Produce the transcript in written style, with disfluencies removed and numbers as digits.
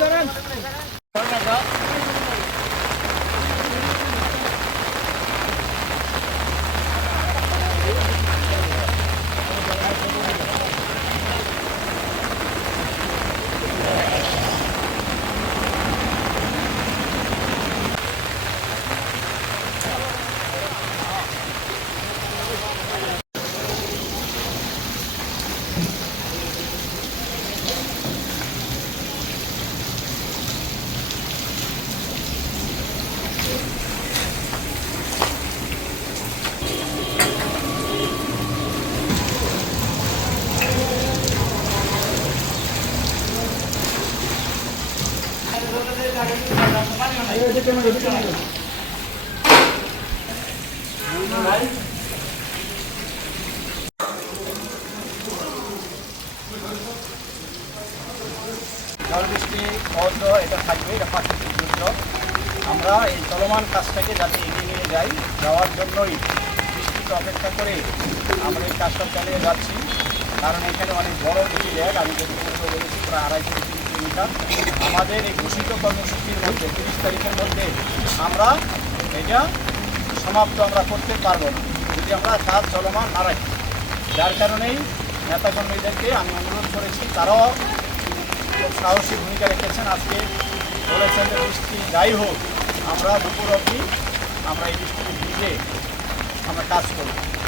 ধরেন ঝড় বৃষ্টি বন্ধ এটা থাকবে, এটা প্রাকৃতিক দুর্যোগ। আমরা এই চলমান কাজটাকে যাতে এগিয়ে নিয়ে যাই, যাওয়ার জন্যই বৃষ্টিকে অপেক্ষা করে আমরা এই কাজটা চালিয়ে যাচ্ছি। কারণ এখানে অনেক বড় একটি ল্যাগ, আমি যদি বলেছি প্রায় 2.5 থেকে 3 কিলোমিটার। আমাদের এই ঘোষিত কর্মসূচির মধ্যে 30 তারিখের মধ্যে আমরা এটা সমাপ্ত আমরা করতে পারবো না যদি আমরা কাজ চলমান না রাখি। যার কারণেই নেতাকর্মীদেরকে আমি অনুরোধ করেছি, তারাও খুব সাহসী ভূমিকা রেখেছেন। আজকে বলেছেন যে বৃষ্টি যাই হোক আমরা দুপুর অবধি আমরা এই বৃষ্টিতে ভিজে আমরা কাজ করব।